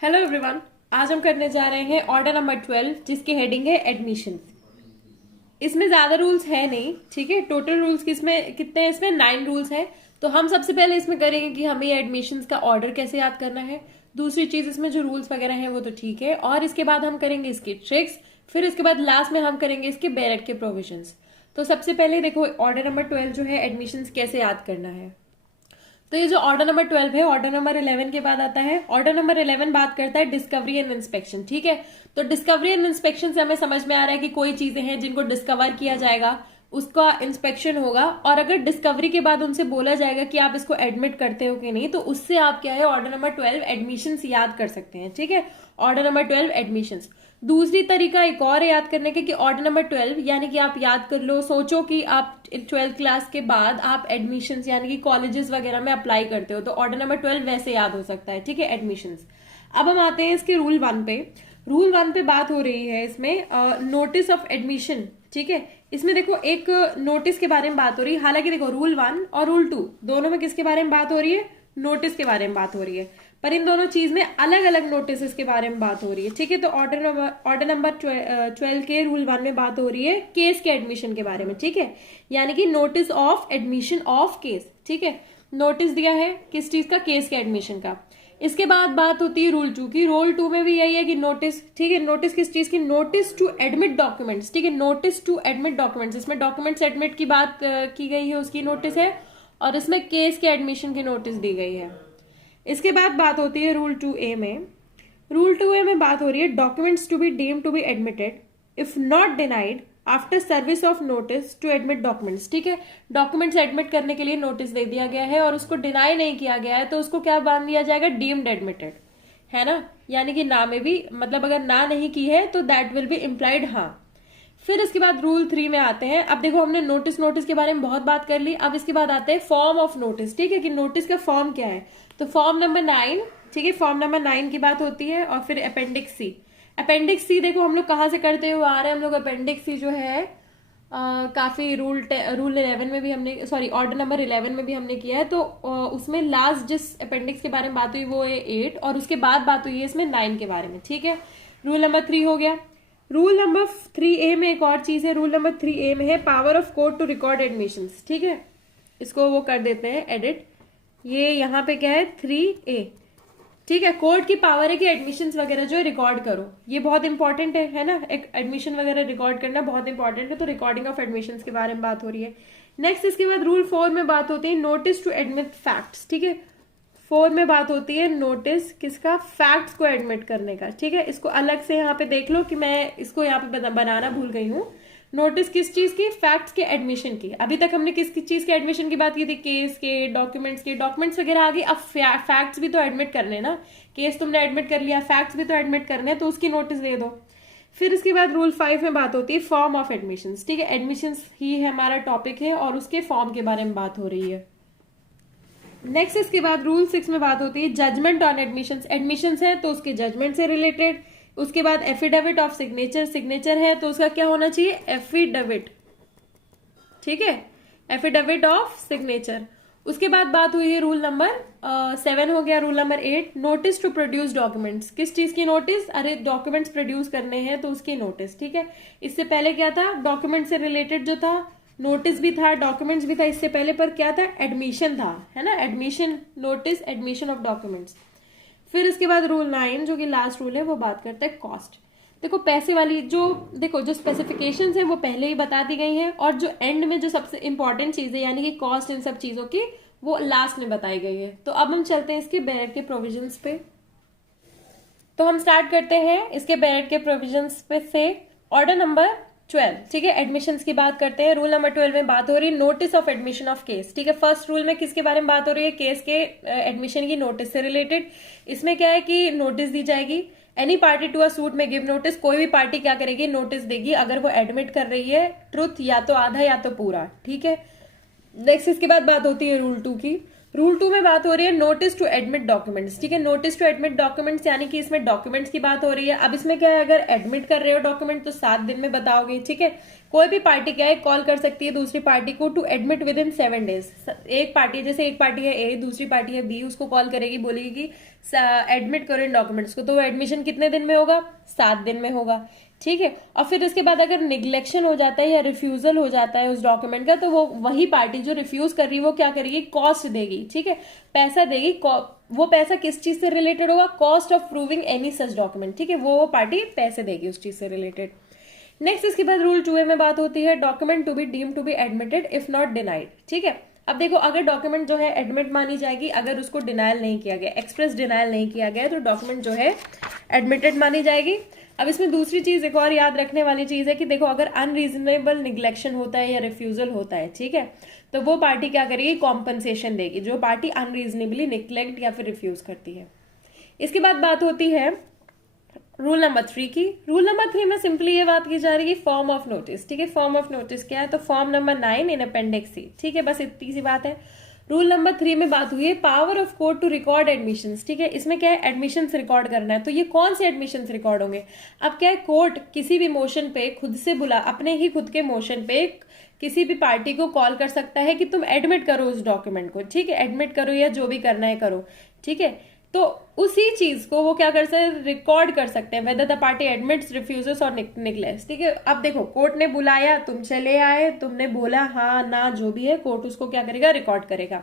Hello everyone. आज हम करने जा रहे हैं ऑर्डर नंबर 12 जिसकी हेडिंग है एडमिशन। इसमें ज्यादा रूल्स है नहीं, ठीक है। टोटल रूल्स किसमें कितने हैं? इसमें 9 रूल्स हैं। तो हम सबसे पहले इसमें करेंगे कि हमें एडमिशन्स का ऑर्डर कैसे याद करना है। दूसरी चीज, इसमें जो रूल्स वगैरह हैं वो तो ठीक है, और इसके बाद हम करेंगे इसकी ट्रिक्स। फिर इसके बाद लास्ट में हम करेंगे इसके बेरेट के प्रोविजंस। तो सबसे पहले देखो, ऑर्डर नंबर 12 जो है एडमिशन्स कैसे याद करना है। तो ये जो ऑर्डर नंबर 12 है, ऑर्डर नंबर 11 के बाद आता है। ऑर्डर नंबर 11 बात करता है डिस्कवरी एंड इंस्पेक्शन, ठीक है। तो डिस्कवरी एंड इंस्पेक्शन से हमें समझ में आ रहा है कि कोई चीजें हैं जिनको डिस्कवर किया जाएगा, उसका इंस्पेक्शन होगा, और अगर डिस्कवरी के बाद उनसे बोला जाएगा कि आप इसको एडमिट करते हो कि नहीं, तो उससे आप क्या है, ऑर्डर नंबर 12 एडमिशन याद कर सकते हैं, ठीक है। Order number 12 admission. दूसरी तरीका एक और है याद करने के कि ऑर्डर नंबर 12 यानी कि आप याद कर लो, सोचो कि आप 12th क्लास के बाद आप एडमिशन्स यानी कि कॉलेजेस वगैरह में अप्लाई करते हो, तो ऑर्डर नंबर 12 वैसे याद हो सकता है, ठीक है, एडमिशन्स। अब हम आते हैं इसके रूल 1 पे। रूल 1 पे बात हो रही है इसमें नोटिस ऑफ एडमिशन, ठीक है। इसमें देखो एक नोटिस के बारे में बात हो रही है। हालांकि देखो रूल 1 और रूल 2 दोनों में किसके बारे में बात हो रही है? नोटिस के बारे में बात हो रही है, पर इन दोनों चीज में अलग अलग नोटिस के बारे में बात हो रही है, ठीक है। तो ऑर्डर नंबर 12 के रूल 1 में बात हो रही है केस के एडमिशन के बारे में, ठीक है, यानी कि notice of admission of case, ठीक है। नोटिस दिया है किस चीज का? केस के एडमिशन का। इसके बाद बात होती है रूल 2 की। रूल 2 में भी यही है कि नोटिस, ठीक है, नोटिस किस चीज की? नोटिस टू एडमिट डॉक्यूमेंट्स, ठीक है, नोटिस टू एडमिट डॉक्यूमेंट्स। इसमें डॉक्यूमेंट्स एडमिट की बात की गई है, उसकी नोटिस है, और इसमें केस के एडमिशन की नोटिस दी गई है। इसके बाद बात होती है रूल 2A में। रूल 2A में बात हो रही है documents to be deemed to be admitted if not denied after service of notice to admit documents, ठीक है। डॉक्यूमेंट्स एडमिट करने के लिए नोटिस दे दिया गया है और उसको डिनाई नहीं किया गया है, तो उसको क्या बांध दिया जाएगा? डीम्ड एडमिटेड, है ना। यानी कि ना में भी, मतलब अगर ना नहीं की है तो दैट विल बी इम्प्लाइड हाँ। फिर इसके बाद रूल 3 में आते हैं। अब देखो हमने नोटिस के बारे में बहुत बात कर ली। अब इसके बाद आते हैं फॉर्म ऑफ नोटिस, ठीक है, कि नोटिस का फॉर्म क्या है। तो फॉर्म नंबर 9, ठीक है, फॉर्म नंबर 9 की बात होती है। और फिर अपेंडिक्स सी। अपेंडिक्स सी देखो हम लोग कहाँ से करते हुए आ रहे हैं, हम लोग अपेंडिक्स सी जो है काफी रूल 11 में भी हमने, सॉरी ऑर्डर नंबर 11 में भी हमने किया है। तो उसमें लास्ट जिस अपेंडिक्स के बारे में बात हुई वो है 8, और उसके बाद बात हुई है इसमें 9 के बारे में, ठीक है। रूल नंबर 3 हो गया। रूल नंबर 3A में एक और चीज है। रूल नंबर 3A में है power of court to record admissions, ठीक है। इसको वो कर देते हैं एडिट। ये यहाँ पे क्या है? 3A, ठीक है। कोर्ट की पावर है कि एडमिशंस वगैरह जो है रिकॉर्ड करो। ये बहुत इंपॉर्टेंट है ना, एक एडमिशन वगैरह रिकॉर्ड करना बहुत इंपॉर्टेंट है। तो रिकॉर्डिंग ऑफ एडमिशंस के बारे में बात हो रही है। नेक्स्ट इसके बाद रूल 4 में बात होती है नोटिस टू एडमिट फैक्ट्स, ठीक है। 4 में बात होती है नोटिस किसका? फैक्ट्स को एडमिट करने का, ठीक है। इसको अलग से यहाँ पे देख लो कि मैं इसको यहाँ पे बनाना भूल गई हूँ। नोटिस किस चीज की? फैक्ट्स के एडमिशन की। अभी तक हमने किस चीज के एडमिशन की बात की थी? केस के, डॉक्यूमेंट्स के। डॉक्यूमेंट्स वगैरह आ गई, अब फैक्ट्स भी तो एडमिट करने ना। केस तुमने एडमिट कर लिया, फैक्ट्स भी तो एडमिट करने, तो उसकी नोटिस दे दो। फिर इसके बाद रूल 5 में बात होती है फॉर्म ऑफ एडमिशन, ठीक है। एडमिशन ही है हमारा टॉपिक है और उसके फॉर्म के बारे में बात हो रही है। नेक्स्ट इसके बाद रूल 6 में बात होती है जजमेंट ऑन एडमिशंस। एडमिशंस है तो उसके जजमेंट से रिलेटेड। उसके बाद एफिडेविट ऑफ सिग्नेचर। सिग्नेचर है तो उसका क्या होना चाहिए? एफिडेविट, ठीक है, एफिडेविट ऑफ सिग्नेचर। उसके बाद बात हुई है रूल नंबर 7 हो गया। Rule number 8 notice to produce documents. किस चीज की नोटिस? अरे डॉक्यूमेंट्स प्रोड्यूस करने हैं तो उसकी नोटिस, ठीक है। इससे पहले क्या था? डॉक्यूमेंट से रिलेटेड जो था, नोटिस भी था, डॉक्यूमेंट्स भी था इससे पहले, पर क्या था? एडमिशन था, है ना, admission notice, admission of documents. फिर इसके बाद रूल 9 जो कि लास्ट रूल है वो बात करता है कॉस्ट। देखो पैसे वाली जो, देखो जो स्पेसिफिकेशंस हैं वो पहले ही बता दी गई हैं, और जो एंड में जो सबसे इंपॉर्टेंट चीज है यानी कि कॉस्ट, इन सब चीजों की, वो लास्ट में बताई गई है। तो अब हम चलते हैं इसके बेरेट के प्रोविजंस पे। तो हम स्टार्ट करते हैं इसके बेरेट के प्रोविजंस पे से ऑर्डर नंबर 12, ठीक है, एडमिशंस की बात करते हैं। रूल नंबर 12 में बात हो रही है notice of admission of case, ठीक है। फर्स्ट रूल में किसके बारे में बात हो रही है? केस के एडमिशन की नोटिस से रिलेटेड। इसमें क्या है कि नोटिस दी जाएगी। Any party to a suit में गिव नोटिस। कोई भी पार्टी क्या करेगी? नोटिस देगी अगर वो एडमिट कर रही है ट्रुथ, या तो आधा या तो पूरा, ठीक है। नेक्स्ट इसके बाद बात होती है रूल 2 की। रूल 2 में बात हो रही है नोटिस टू एडमिट डॉक्यूमेंट्स, ठीक है। नोटिस टू एडमिट डॉक्यूमेंट्स यानी कि इसमें डॉक्यूमेंट्स की बात हो रही है। अब इसमें क्या है, अगर एडमिट कर रहे हो डॉक्यूमेंट तो 7 दिन में बताओगे, ठीक है। कोई भी पार्टी क्या है, कॉल कर सकती है दूसरी पार्टी को to admit within 7 days. एक पार्टी, जैसे एक पार्टी है ए, दूसरी पार्टी है बी, उसको कॉल करेगी, बोलेगी कि एडमिट करो इन डॉक्यूमेंट्स को, तो वो एडमिशन कितने दिन में होगा, 7 दिन में होगा, ठीक है। और फिर उसके बाद अगर निग्लेक्शन हो जाता है या रिफ्यूजल हो जाता है उस डॉक्यूमेंट का, तो वो वही पार्टी जो रिफ्यूज कर रही है वो क्या करेगी, कॉस्ट देगी, ठीक है, पैसा देगी। वो पैसा किस चीज से रिलेटेड होगा, cost of proving any such document, ठीक है, वो पार्टी पैसे देगी उस चीज से रिलेटेड। नेक्स्ट इसके बाद रूल 2A में बात होती है document to be deem to be admitted if not denied, ठीक है। अब देखो, अगर डॉक्यूमेंट जो है एडमिट मानी जाएगी अगर उसको डिनायल नहीं किया गया, एक्सप्रेस डिनायल नहीं किया गया, तो डॉक्यूमेंट जो है एडमिटेड मानी जाएगी। अब इसमें दूसरी चीज एक और याद रखने वाली चीज है कि देखो, अगर अनरीजनेबल निग्लेक्शन होता है या रिफ्यूजल होता है, ठीक है, तो वो पार्टी क्या करेगी, कॉम्पनसेशन देगी, जो पार्टी अनरीजनेबली निग्लेक्ट या फिर रिफ्यूज करती है। इसके बाद बात होती है रूल नंबर 3 की। रूल नंबर 3 में सिंपली ये बात की जा रही है फॉर्म ऑफ नोटिस, ठीक है। फॉर्म ऑफ नोटिस क्या है, तो फॉर्म नंबर 9 इन अपेंडिक्स सी, ठीक है, बस इतनी सी बात है। रूल नंबर 3 में बात हुई है power of court to record admissions, ठीक है। इसमें क्या है, एडमिशंस रिकॉर्ड करना है, तो ये कौन से एडमिशंस रिकॉर्ड होंगे। अब क्या है, कोर्ट किसी भी मोशन पे खुद से अपने ही खुद के मोशन पे किसी भी पार्टी को कॉल कर सकता है कि तुम एडमिट करो उस डॉक्यूमेंट को, ठीक है, एडमिट करो या जो भी करना है करो, ठीक है। तो उसी चीज को वो क्या कर सकते हैं, रिकॉर्ड कर सकते हैं, whether the party admits, refuses और निग्लेक्ट्स, ठीक है। अब देखो, कोर्ट ने बुलाया, तुम चले आए, तुमने बोला हाँ ना, जो भी है, कोर्ट उसको क्या करेगा, रिकॉर्ड करेगा।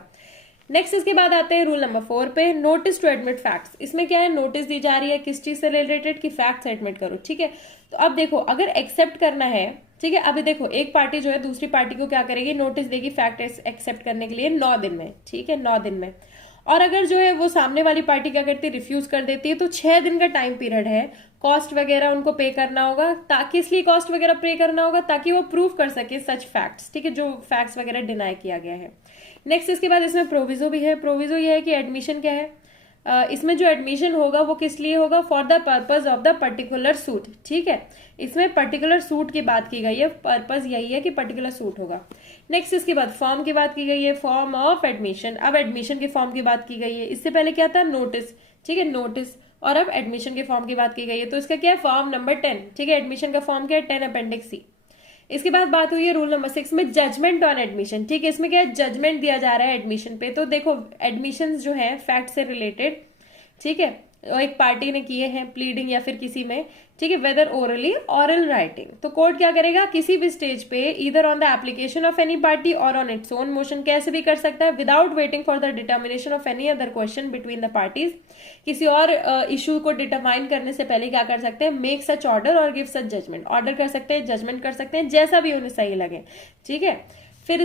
नेक्स्ट इसके बाद आते हैं रूल नंबर 4 पे, नोटिस टू एडमिट फैक्ट्स। इसमें क्या है, नोटिस दी जा रही है किस चीज से रिलेटेड, कि फैक्ट्स एडमिट करो, ठीक है। तो अब देखो, अगर एक्सेप्ट करना है, ठीक है, अभी देखो एक पार्टी जो है दूसरी पार्टी को क्या करेगी, नोटिस देगी फैक्ट एक्सेप्ट करने के लिए 9 दिन में, ठीक है, 9 दिन में। और अगर जो है वो सामने वाली पार्टी क्या करती है, रिफ्यूज कर देती है, तो 6 दिन का टाइम पीरियड है, कॉस्ट वगैरह उनको पे करना होगा। ताकि इसलिए कॉस्ट वगैरह पे करना होगा ताकि वो प्रूव कर सके सच फैक्ट्स, ठीक है, जो फैक्ट्स वगैरह डिनाई किया गया है। नेक्स्ट इसके बाद इसमें प्रोविजो भी है। प्रोविजो ये है कि एडमिशन क्या है, इसमें जो एडमिशन होगा वो किस लिए होगा, for the purpose of the particular suit, ठीक है। इसमें पर्टिकुलर सूट की बात की गई है, पर्पज यही है कि पर्टिकुलर सूट होगा। नेक्स्ट इसके बाद फॉर्म की बात की गई है, फॉर्म ऑफ एडमिशन। अब एडमिशन के फॉर्म की बात की गई है, इससे पहले क्या था, नोटिस, ठीक है, नोटिस, और अब एडमिशन के फॉर्म की बात की गई है, तो इसका क्या है, फॉर्म नंबर 10, ठीक है। एडमिशन का फॉर्म क्या है, 10 अपेंडिक्स सी। इसके बाद बात हुई है रूल नंबर 6 में, जजमेंट ऑन एडमिशन, ठीक है। इसमें क्या है, जजमेंट दिया जा रहा है एडमिशन पे। तो देखो, एडमिशन जो है फैक्ट से रिलेटेड, ठीक है, एक पार्टी ने किए हैं प्लीडिंग या फिर किसी में, ठीक है, वेदर ओरली ऑरल राइटिंग, तो कोर्ट क्या करेगा, किसी भी स्टेज पे either on the application of any party और ऑन इट्स ओन मोशन, कैसे भी कर सकता है, without waiting for the determination of any other question between the parties. किसी और इशू को डिटरमाइन करने से पहले क्या कर सकते हैं, मेक सच ऑर्डर और गिव सच जजमेंट, ऑर्डर कर सकते हैं, जजमेंट कर सकते हैं, जैसा भी उन्हें सही लगे, ठीक है। फिर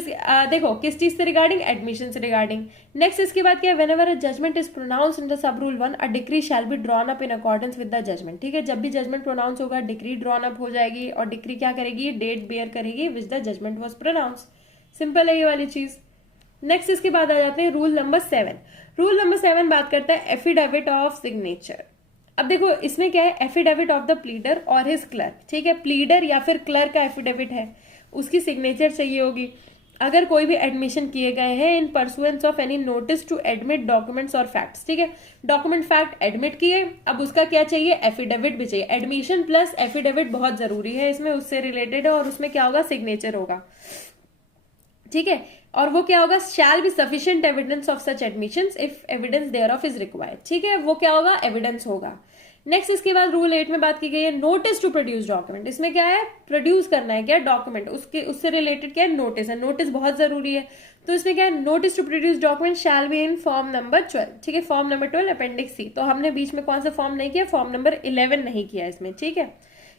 देखो किस चीज से रिगार्डिंग, एडमिशन से रिगार्डिंग। नेक्स्ट इसके बाद क्या है, whenever a judgement is pronounce in the sub rule 1 a decree shall be drawn up in accordance with the judgement, ठीक है। जब भी जजमेंट प्रोनाउंस होगा डिक्री ड्रॉन अप हो जाएगी, और डिक्री क्या करेगी, डेट बेयर करेगी which the judgement was pronounce. Simple है ये वाली चीज। नेक्स्ट इसके बाद आ जाते हैं रूल नंबर 7। रूल नंबर 7 बात करता है एफिडेविट ऑफ सिग्नेचर। अब देखो इसमें क्या है, एफिडेविट ऑफ द प्लीडर और हिज क्लर्क, ठीक है। प्लीडर या फिर क्लर्क का एफिडेविट है, उसकी सिग्नेचर चाहिए होगी अगर कोई भी एडमिशन किए गए हैं in pursuance of any notice to admit documents और फैक्ट्स, ठीक है। डॉक्यूमेंट फैक्ट एडमिट किए, अब उसका क्या चाहिए, एफिडेविट भी चाहिए। एडमिशन प्लस एफिडेविट बहुत जरूरी है इसमें, उससे रिलेटेड है, और उसमें क्या होगा, सिग्नेचर होगा, ठीक है। और वो क्या होगा, shall be sufficient evidence of such admissions if evidence thereof is required, ठीक है, वो क्या होगा, एविडेंस होगा। नेक्स्ट इसके बाद रूल 8 में बात की गई है नोटिस टू प्रोड्यूस डॉक्यूमेंट। इसमें क्या है, प्रोड्यूस करना है क्या डॉक्यूमेंट, उससे रिलेटेड क्या है, नोटिस है, नोटिस बहुत जरूरी है। तो इसमें क्या है, notice to produce document shall be in form number 12, ठीक है, फॉर्म नंबर 12 अपेंडिक्स सी। तो हमने बीच में कौन सा फॉर्म नहीं किया, फॉर्म नंबर 11 नहीं किया इसमें, ठीक है।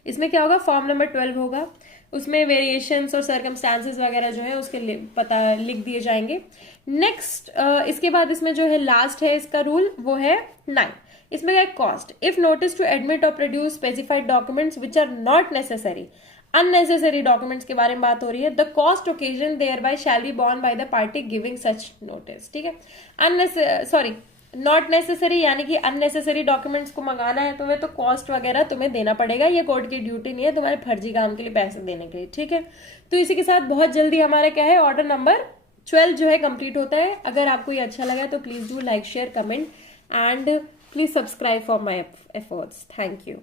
इसमें क्या होगा, फॉर्म नंबर 12 होगा, उसमें वेरिएशंस और सर्कमस्टांसेस वगैरह जो है उसके पता लिख दिए जाएंगे। नेक्स्ट इसके बाद इसमें जो है लास्ट है इसका रूल, वो है 9। इसमें क्या है, cost. If notice to admit और produce specified documents which are not necessary, unnecessary documents के बारे में बात हो रही है, the cost occasion thereby shall be borne by the party giving such notice, ठीक है। नॉट नेसेसरी यानी कि अननेसेसरी डॉक्यूमेंट्स को मंगाना है तुम्हें, तो कॉस्ट वगैरह तुम्हें देना पड़ेगा, ये कोर्ट की ड्यूटी नहीं है तुम्हारे फर्जी काम के लिए पैसे देने के लिए, ठीक है। तो इसी के साथ बहुत जल्दी हमारा क्या है, ऑर्डर नंबर 12 जो है कंप्लीट होता है। अगर आपको ये अच्छा लगा तो please do like share comment and please subscribe for my efforts. Thank you.